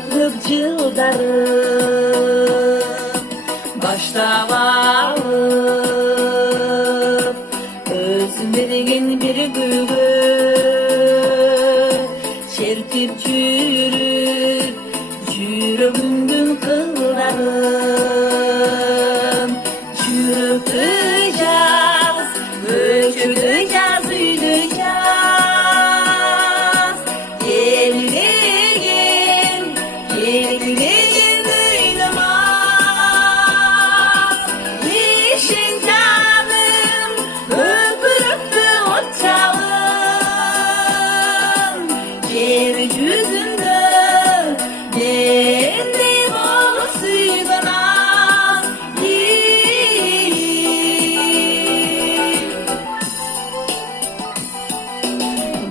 ömürlük yıldarım baştab alıp özüm bergen bir gügü şertip жүрүп жүрөгүмдүн кылдарым жүрөктү жаз өчүрдү жаз үйдү жаз элилеген ыйламас ишин жаным өпүрүптү от жалын жер жүзүндө мендей болуп сүйгөн аз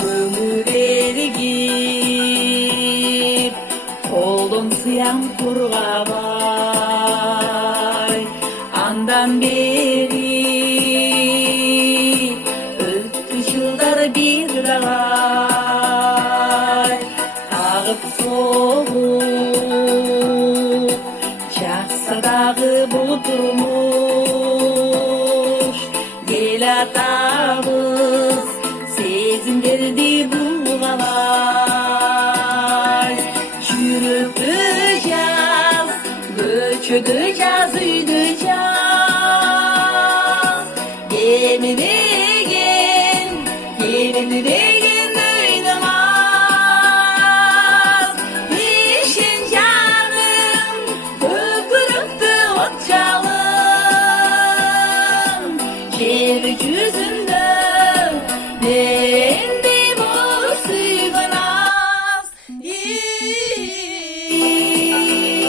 көңүл эригип колдон сыян тургабай андан бери өттү жылдар бир дагай агып соғып жақса дағы бұл тұрмыш ел атабыз сезімдерді бұлғалай жүректі жаз көчөдө жаз үйдү жаз